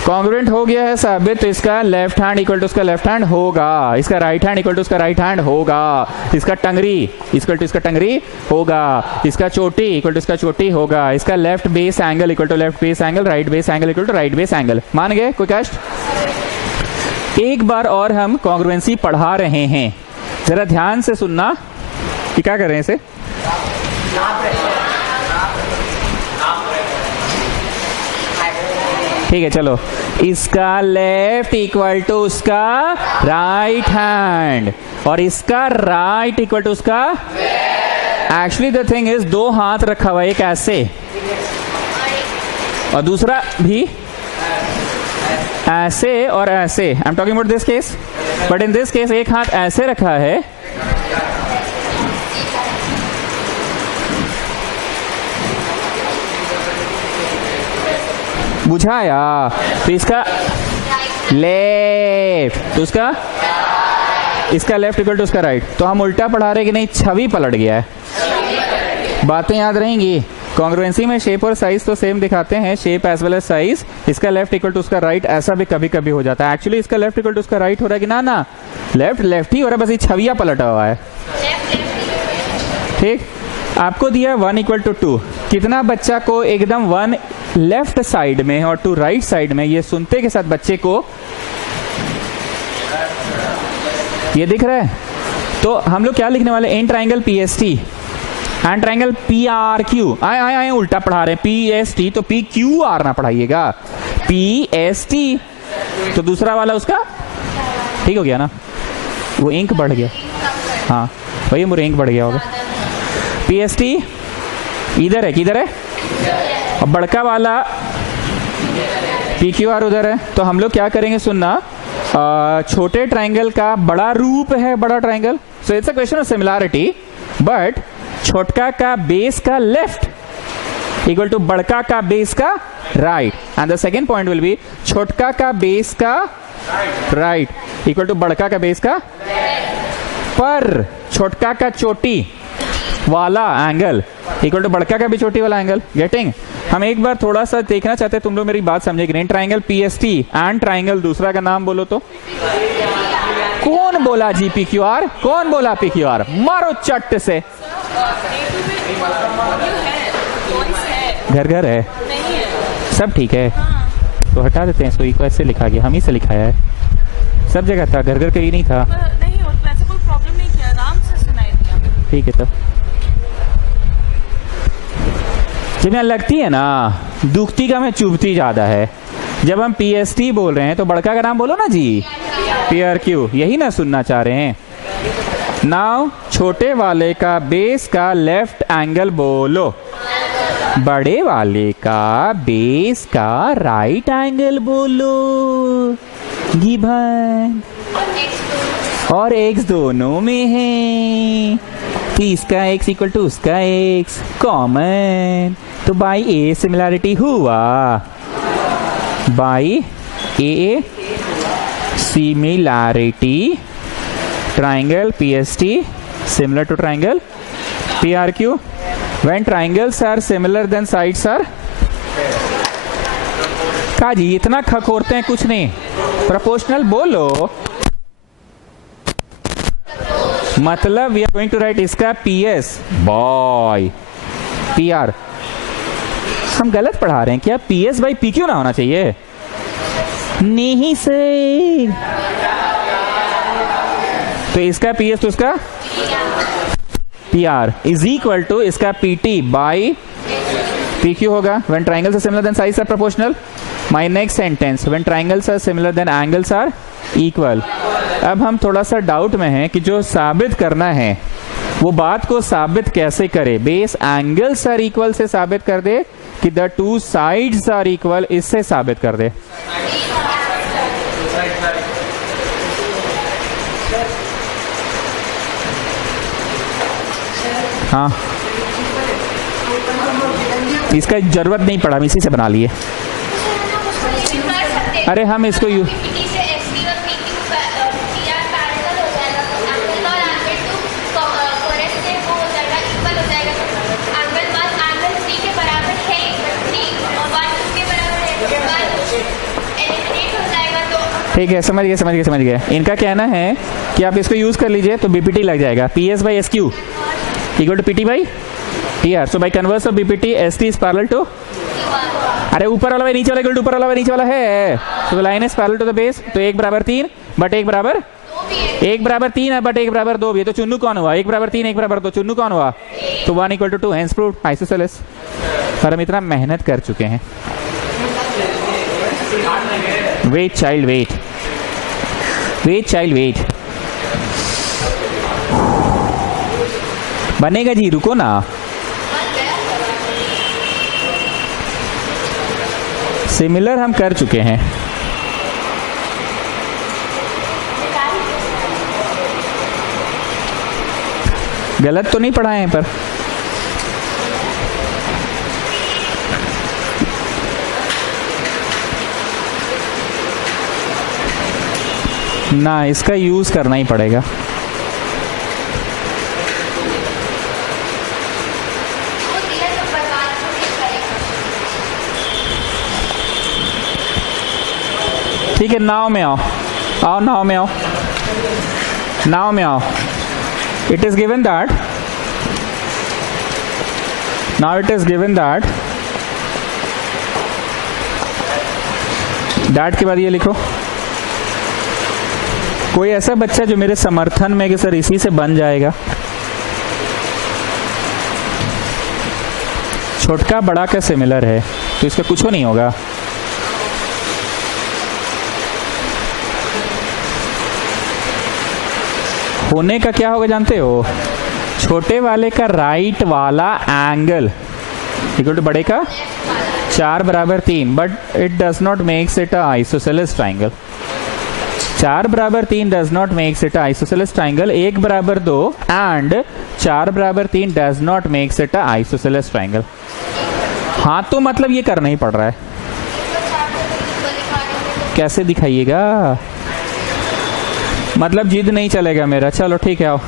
कॉन्ग्रुएंट हो गया है साबित, तो इसका लेफ्ट हैंड इक्वल टू उसका लेफ्ट हैंड होगा, इसका राइट हैंड इक्वल टू उसका राइट हैंड होगा, इसका टंगरी इक्वल टू इसका टंगरी होगा, इसका चोटी इक्वल टू इसका चोटी होगा, इसका left base angle equal to left base angle, right base angle equal to right base angle. मान गए? कोई कष्ट? एक बार और हम कॉन्ग्रुएंसी पढ़ा रहे हैं, जरा ध्यान से सुनना कि क्या कर रहे हैं इसे। ठीक है चलो, इसका लेफ्ट इक्वल टू उसका राइट हैंड और इसका राइट इक्वल टू उसका, एक्चुअली द थिंग इज दो हाथ रखा हुआ, एक ऐसे और दूसरा भी ऐसे और ऐसे। I am talking about this case, but in this case एक हाथ ऐसे रखा है, बुझाया, तो इसका लेफ्ट तो उसका, इसका लेफ्ट इक्वल टू उसका राइट। तो हम उल्टा पढ़ा रहे कि नहीं, छवि पलट गया है। बातें याद रहेंगी? कॉन्ग्रुएंसी में शेप और साइज तो सेम दिखाते हैं, shape as well as size. इसका लेफ्ट इक्वल टू उसका राइट, ऐसा भी कभी कभी हो जाता है। एक्चुअली इसका लेफ्ट इक्वल टू उसका राइट हो रहा है कि ना ना, लेफ्ट लेफ्ट ही हो रहा है, बस ये छविया पलटा हुआ है। ठीक, आपको दिया 1 इक्वल टू 2। कितना बच्चा को एकदम 1 लेफ्ट साइड में और 2 राइट साइड में, ये सुनते के साथ बच्चे को ये दिख रहा है? तो हम लोग क्या लिखने वाले, in triangle PST and triangle PRQ. आए उल्टा पढ़ा रहे हैं, पीएसटी तो पीक्यूआर ना पढ़ाइएगा, पीएसटी। तो दूसरा वाला उसका ठीक हो गया ना, वो इंक बढ़ गया। हाँ भैया मुझे इंक बढ़ गया होगा। पीएसटी इधर है, किधर है? और बड़का वाला पीक्यूआर उधर है। तो हम लोग क्या करेंगे, सुनना, छोटे ट्राइंगल का बड़ा रूप है बड़ा triangle, so it's a question of similarity, but छोटका का बेस का लेफ्ट इक्वल टू बड़का का बेस का right, and the second point will be छोटका का बेस का राइट इक्वल टू बड़का का बेस का, पर छोटका का चोटी वाला एंगल इक्वल टू बड़का का भी चोटी वाला एंगल। गेटिंग? हम एक बार थोड़ा सा देखना चाहते हैं, तुम लोग मेरी बात समझे कि नहीं। ट्राइंगल पीएसटी एंड ट्राइंगल दूसरा का नाम बोलो तो। कौन बोला जी पीक्यूआर? कौन बोला पीक्यूआर? मारो चट्ट से। घर घर है, सब ठीक है तो हटा देते हैं। इसको ऐसे लिखा गया, हम ही से लिखाया है, सब जगह था, घर घर कहीं नहीं था। नहीं, वैसे कोई प्रॉब्लम नहीं किया, आराम से सुनाई दिया। ठीक है, तो जब यहाँ लगती है ना, दुखती का में चुभती ज्यादा है। जब हम पीएसटी बोल रहे हैं तो बड़का का नाम बोलो ना जी, पीआरक्यू, यही ना सुनना चाह रहे हैं। नाउ छोटे वाले का बेस का लेफ्ट एंगल बोलो, बड़े वाले का बेस का राइट एंगल बोलो। गिवन और एक्स दोनों में है, तो इसका एक्स इक्वल टू उसका एक्स कॉमन, तो बाई ए सिमिलैरिटी हुआ, by A similarity triangle PST similar to triangle PRQ when triangles are similar then sides are। काजी इतना खखोरते हैं, कुछ नहीं, प्रोपोर्शनल बोलो। मतलब we are going to write इसका PS बॉय PR। हम गलत पढ़ा रहे हैं क्या? PS बाई PQ ना होना चाहिए? नहीं सर, तो इसका PS तो उसका PR इज इक्वल टू इसका PT बाई PQ होगा। When triangles are similar then sides are proportional. My next sentence, when triangles are similar then angles are equal. अब हम थोड़ा सा डाउट में हैं कि जो साबित करना है वो बात को साबित कैसे करे। बेस एंगल्स आर इक्वल से साबित कर दे कि the two sides are equal, इससे साबित कर दे। हाँ, इसका जरूरत नहीं पड़ा, हम इसी से बना लिए। अरे हम इसको ठीक है, समझ गए। इनका कहना है कि आप इसको यूज कर लीजिए तो बीपीटी लग जाएगा। PS by SQ equal to PT by PR। So by converse of BPT ST is parallel to, अरे ऊपर वाला बाई नीचे वाला इक्वल टू ऊपर वाला बाई नीचे वाला है, तो line is parallel to the base. तो 1 बराबर 3 बट 1 बराबर 3 है बट 1 बराबर 2 भी है, तो चुन्नू कौन हुआ? 1 बराबर 3 1 बराबर 2, चुन्नू कौन हुआ? तो 1 equal to 2, hence proved isosceles. पर हम इतना मेहनत कर चुके हैं। वेट चाइल्ड वेट, बनेगा जी, रुको ना। सिमिलर हम कर चुके हैं। गलत तो नहीं पढ़ा है पर ना, इसका यूज करना ही पड़ेगा। ठीक है, नाव में आओ, आओ नाव में आओ, नाव में आओ. It is given that, now it is given that, that के बाद ये लिखो. कोई ऐसा बच्चा जो मेरे समर्थन में कि सर इसी से बन जाएगा. छोटका बड़ा का सिमिलर है तो इसका कुछ नहीं होगा. होने का क्या होगा जानते हो? छोटे वाले का राइट वाला एंगल इक्वल टू बड़े का 4 बराबर 3, but it does not makes it a isosceles triangle. 4 बराबर 3 does not makes it a isosceles triangle. 1 बराबर 2 एंड 4 बराबर 3 does not makes it a isosceles triangle. हाँ तो मतलब ये करना ही पड़ रहा है. कैसे दिखाइएगा? मतलब जिद नहीं चलेगा मेरा. चलो ठीक है, आओ.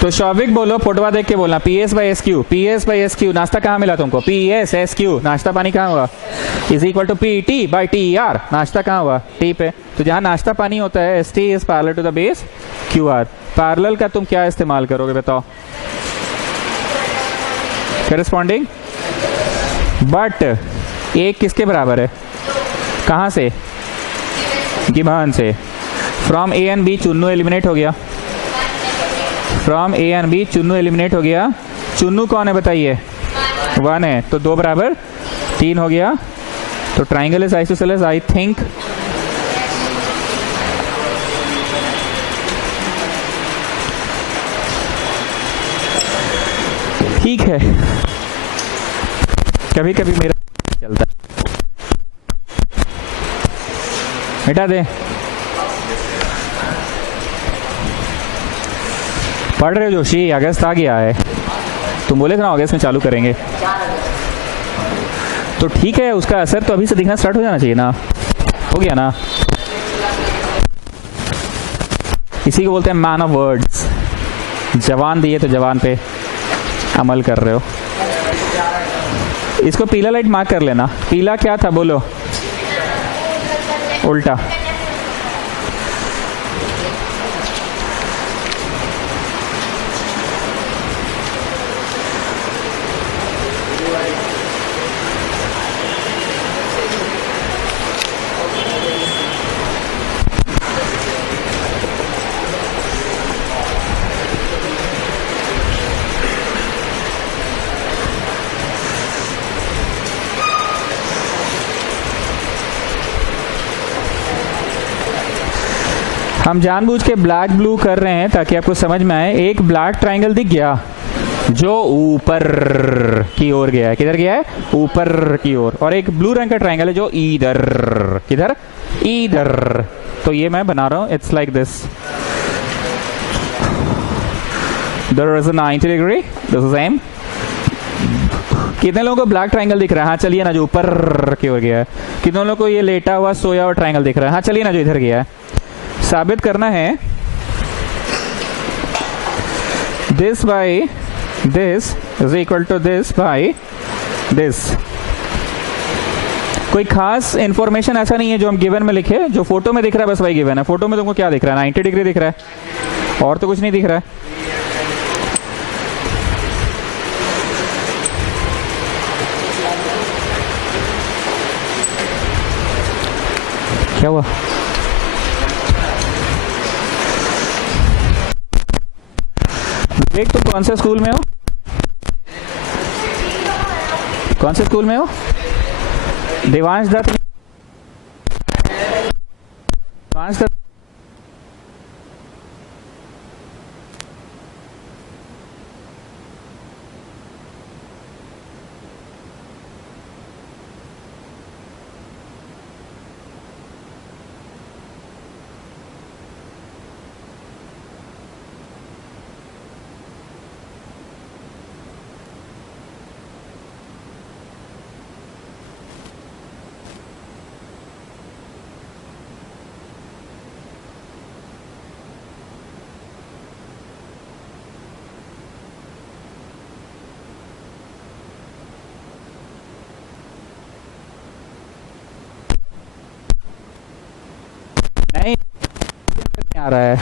तो शौविक बोलो, फोटोवा देख के बोलना. P S by S Q, P S by S Q. नाश्ता कहाँ मिला तुमको? P S S Q. नाश्ता पानी कहाँ हुआ? Is equal to P T by T R. नाश्ता कहाँ हुआ? टी पे. तो जहां नाश्ता पानी होता है S T is parallel to the base Q R. Parallel का तुम क्या इस्तेमाल करोगे बताओ? करस्पॉन्डिंग. बट एक किसके बराबर है? कहां से? गिवन से. From A and B Chunnu eliminate हो गया. From A and B Chunnu eliminate हो गया. चुन्नू कौन है बताइए? 1 है. तो 2 बराबर 3 हो गया. तो triangle is isosceles I think. ठीक है, कभी कभी मेरा चलता है. मिटा दे. पढ़ रहे हो जोशी? अगस्त आ गया है. तुम बोले थे ना अगस्त में चालू करेंगे. तो ठीक है, उसका असर तो अभी से दिखना स्टार्ट हो जाना चाहिए ना. हो गया ना? इसी को बोलते हैं मैन ऑफ वर्ड्स. जवान दिए तो जवान पे अमल कर रहे हो. इसको पीला लाइट मार्क कर लेना. पीला क्या था बोलो? उल्टा. हम जानबूझ के ब्लैक ब्लू कर रहे हैं ताकि आपको समझ में आए. एक ब्लैक ट्राइंगल दिख गया जो ऊपर की ओर गया है. किधर गया है? ऊपर की ओर. और एक ब्लू रंग का ट्राइंगल है जो इधर. किधर? इधर. तो ये मैं बना रहा हूं. It's like this. There is a 90 degree. This is M. कितने लोगों को ब्लैक ट्राइंगल दिख रहा है? हाँ चलिए ना, जो ऊपर की ओर गया है. कितने लोगों को ये लेटा हुआ सोया हुआ ट्राइंगल दिख रहा है? हाँ चलिए ना, जो इधर गया है. साबित करना है this by this is equal to this by this. कोई खास इंफॉर्मेशन ऐसा नहीं है जो हम गिवन में लिखे. जो फोटो में दिख रहा है बस वही गिवन है. फोटो में तुमको क्या दिख रहा है? 90 डिग्री दिख रहा है और तो कुछ नहीं दिख रहा है. क्या हुआ? विवेक तुम कौन से स्कूल में हो? कौन से स्कूल में हो? देवांश दत्त. देवांश दत्त आ रहा है?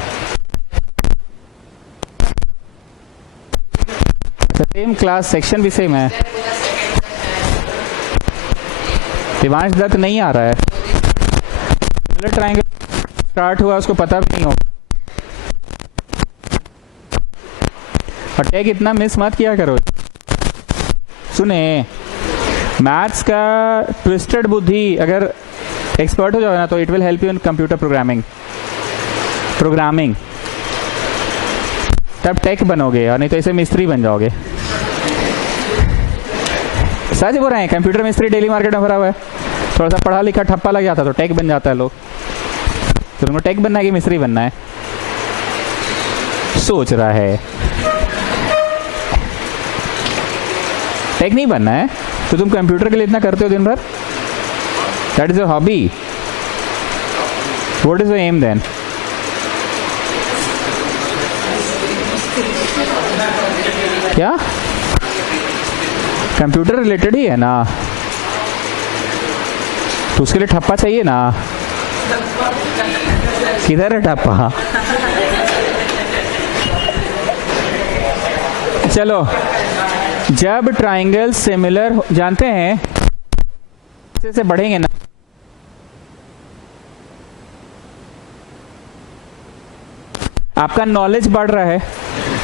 सेम क्लास, सेक्शन भी सेम है। दिवांश दत्त नहीं आ रहा है। ट्रायंगल स्टार्ट हुआ उसको पता भी नहीं हो। और टैग इतना मिस मत किया करो। सुने, मैथ्स का ट्विस्टेड बुद्धि अगर एक्सपर्ट हो जाओ ना तो it will help you in computer programming. तब टेक बनोगे, और नहीं तो ऐसे मिस्त्री बन जाओगे। सच बोल रहे हैं, कंप्यूटर मिस्त्री डेली मार्केट में भरा हुआ है। थोड़ा सा पढ़ा लिखा ठप्पा लग जाता तो टेक बन जाता है लोग। तो तुमको टेक बनना है कि मिस्त्री बनना है? सोच रहा है टेक नहीं बनना है तो तुम कंप्यूटर के लिए इतना करते हो दिन भर। That is your hobby. What is your aim then? क्या कंप्यूटर रिलेटेड ही है ना, तो उसके लिए ठप्पा चाहिए ना। किधर है ठप्पा? चलो, जब ट्राइंगल सिमिलर जानते हैं से बढ़ेंगे ना, आपका नॉलेज बढ़ रहा है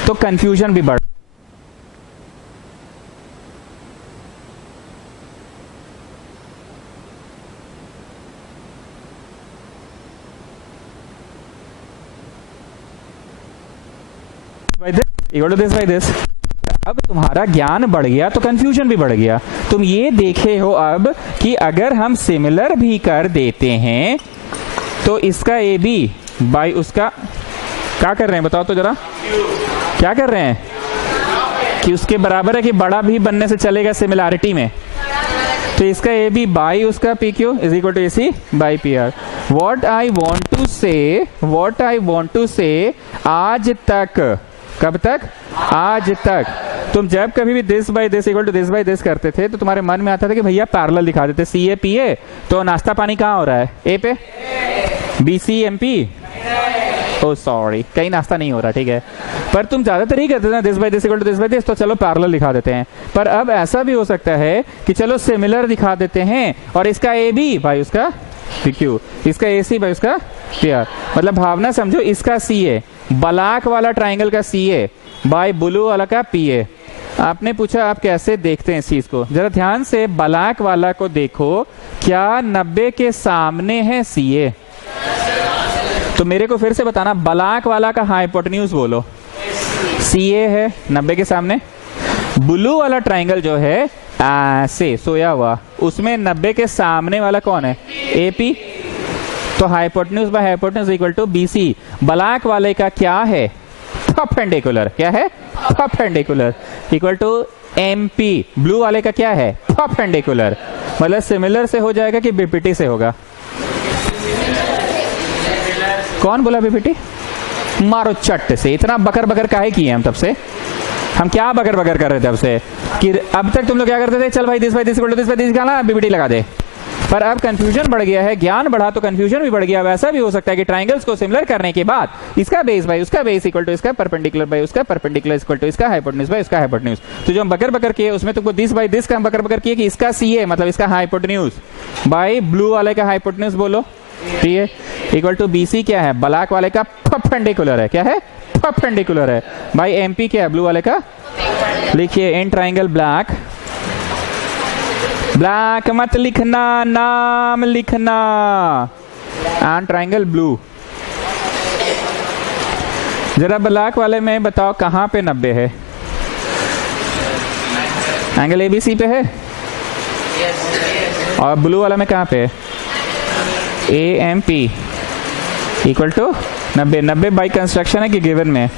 तो कंफ्यूजन भी बढ़। अब तुम्हारा ज्ञान बढ़ गया तो कंफ्यूजन भी बढ़ गया। तुम ये देखे हो अब कि अगर हम सिमिलर भी कर देते हैं तो इसका ए बी बाई उसका क्या कर रहे हैं बताओ तो जरा, क्या कर रहे हैं कि उसके बराबर है कि बड़ा भी बनने से चलेगा सिमिलैरिटी में। तो इसका ए बी बाई उसका P Q is equal to A C by P R. What I want to say आज तक, कब तक? आज तक तुम जब कभी भी this by this equal to this by this करते थे तो तुम्हारे मन में आता था कि भैया पैरेलल दिखा देते, सी ए पी ए, तो नाश्ता पानी कहाँ हो रहा है? ए पे। बी सी एम पी, ओ सॉरी कहीं नाश्ता नहीं हो रहा, ठीक है। पर तुम ज्यादातर ही करते थे this by this equal to this by this, तो चलो पैरेलल दिखा देते हैं। पर अब ऐसा भी हो सकता है कि चलो सिमिलर दिखा देते हैं और इसका ए बी भाई उसका पी क्यू, इसका ए सी भाई उसका पी आर। मतलब भावना समझो, इसका सी ए, ब्लैक वाला ट्राइंगल का सी ए बाई ब्लू वाला का पी ए। आपने पूछा आप कैसे देखते हैं इस चीज को, जरा ध्यान से ब्लैक वाला को देखो, क्या 90 के सामने है सी ए? तो मेरे को फिर से बताना, ब्लैक वाला का हाइपोटेन्यूज बोलो, सी ए है 90 के सामने। ब्लू वाला ट्राइंगल जो है ऐसे सोया हुआ, उसमें 90 के सामने वाला कौन है? A P. तो hypotenuse by hypotenuse equal to B C. Black वाले का क्या है? परपेंडिकुलर। क्या है? Perpendicular equal to M P. Blue वाले का क्या है? परपेंडिकुलर। मतलब सिमिलर से हो जाएगा कि बीपीटी से होगा? कौन बोला बीपीटी? मारो चट्ट से। इतना बकर बकर काहे किए हम तब से? हम क्या बकर बकर कर रहे थे तब से कि अब तक तुम लोग क्या करते थे, चल भाई दिस गाना बीपीटी लगा दे। पर अब कंफ्यूजन बढ़ गया है, ज्ञान बढ़ा तो कंफ्यूजन भी बढ़ गया। वैसा भी हो सकता है कि ट्राइंगल्स को सिमिलर करने के बाद इसका बेस बाई उसका बेस इक्वल टू इसका परपेंडिकुलर बाई उसका परपेंडिकुलर इक्वल टू इसका हाइपोटेन्यूज बाई उसका हाइपोटेन्यूज। तो जो हम बकर बकर किए उसमें तुमको दिस बाई दिस का हम बकर बकर किए कि इसका सी ए मतलब इसका हाइपोटेन्यूज बाई ब्लू वाले का हाइपोटेन्यूज बोलो T A equal to B C क्या है? ब्लैक वाले का परपेंडिकुलर है। क्या है? परपेंडिकुलर है। बाई एम पी क्या है? ब्लू वाले का। लिखिए इन ट्राइंगल ब्लैक, ब्लैक मत लिखना, नाम लिखना, एंड ट्राइंगल ब्लू। जरा ब्लैक वाले में बताओ कहां पे 90 है? एंगल एबीसी पे है। और ब्लू वाला में कहां पे है? A M P equal to 90। 90 by construction है कि गिवन में?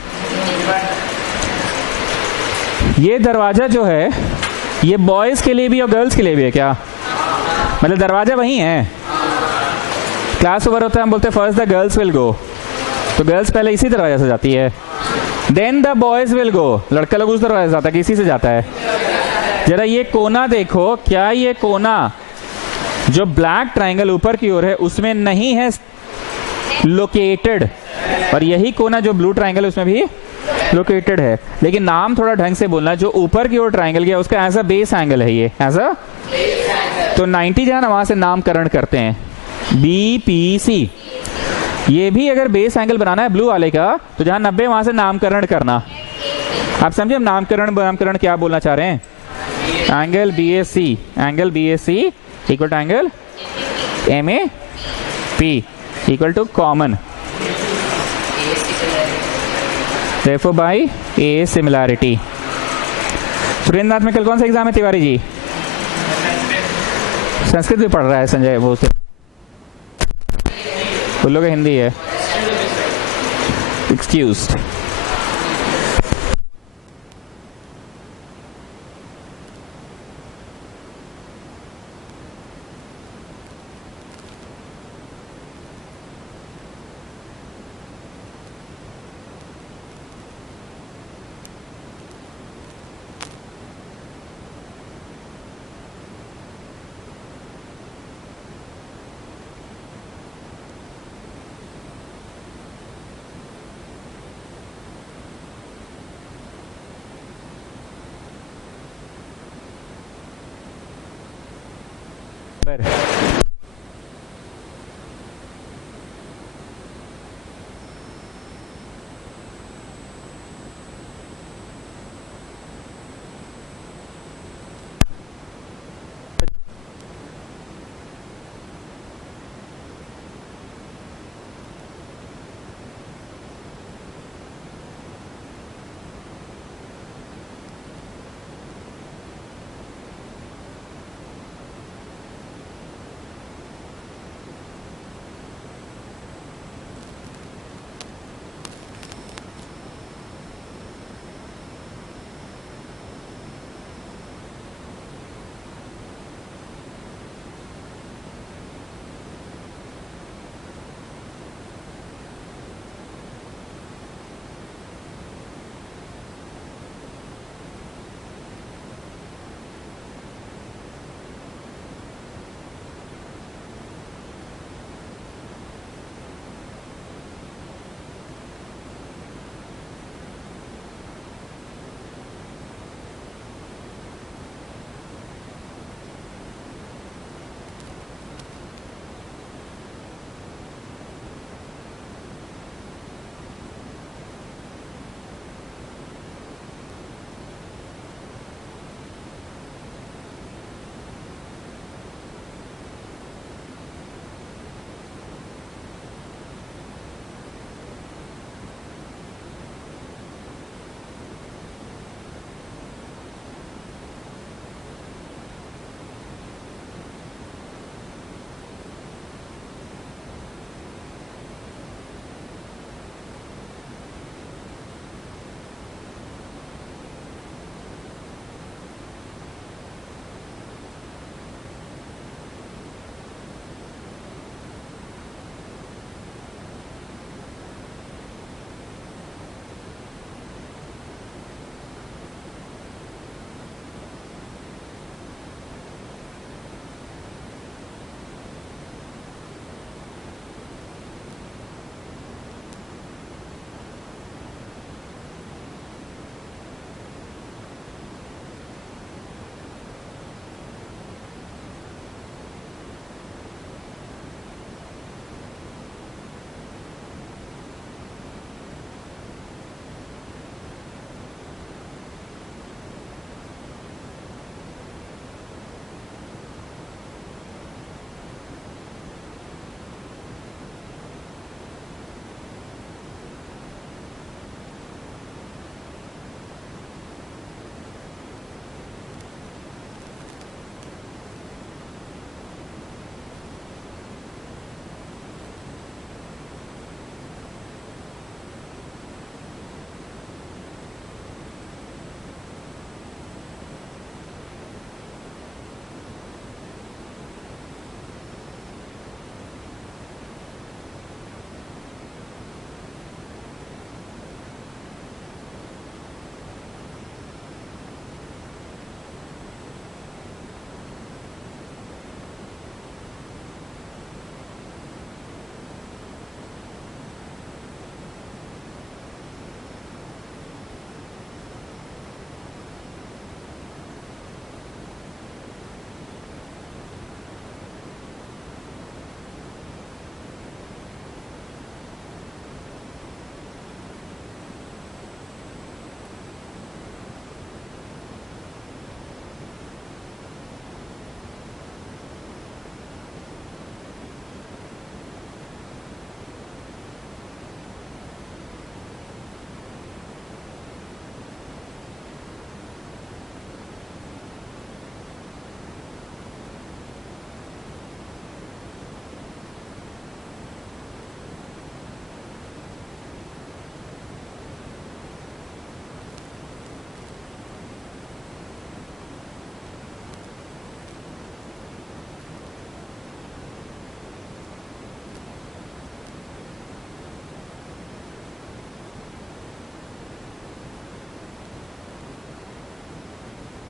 ये दरवाजा जो है ये बॉयज के लिए भी और गर्ल्स के लिए भी है क्या? मतलब दरवाजा वही है। क्लास ओवर होता है, हम बोलते हैं first the girls will go, तो गर्ल्स पहले इसी दरवाजा से जाती है, then the boys will go, लड़का लोग उस दरवाजा से जाता है कि इसी से जाता है। जरा ये कोना देखो, क्या ये कोना जो ब्लैक ट्राइंगल ऊपर की ओर है उसमें नहीं है लोकेटेड, और यही कोना जो ब्लू ट्राइंगल उसमें भी लोकेटेड है, लेकिन नाम थोड़ा ढंग से बोलना। जो ऊपर की ओर ट्राइंगल गया उसका एज अ बेस एंगल है ये, एज अ, तो 90 जहां वहां से नामकरण करते हैं BPC। ये भी अगर बेस एंगल बनाना है ब्लू वाले का, तो जहां 90 वहां से नामकरण करना। आप समझे हम नामकरण क्या बोलना चाह रहे हैं? Angle BAC equal to angle MAP equal to common, therefore by A similarity. Surendranath में कल कौन सा एग्जाम है तिवारी जी? संस्कृत भी पढ़ रहा है संजय, वो से उन लोग का हिंदी है, एक्सक्यूज्ड।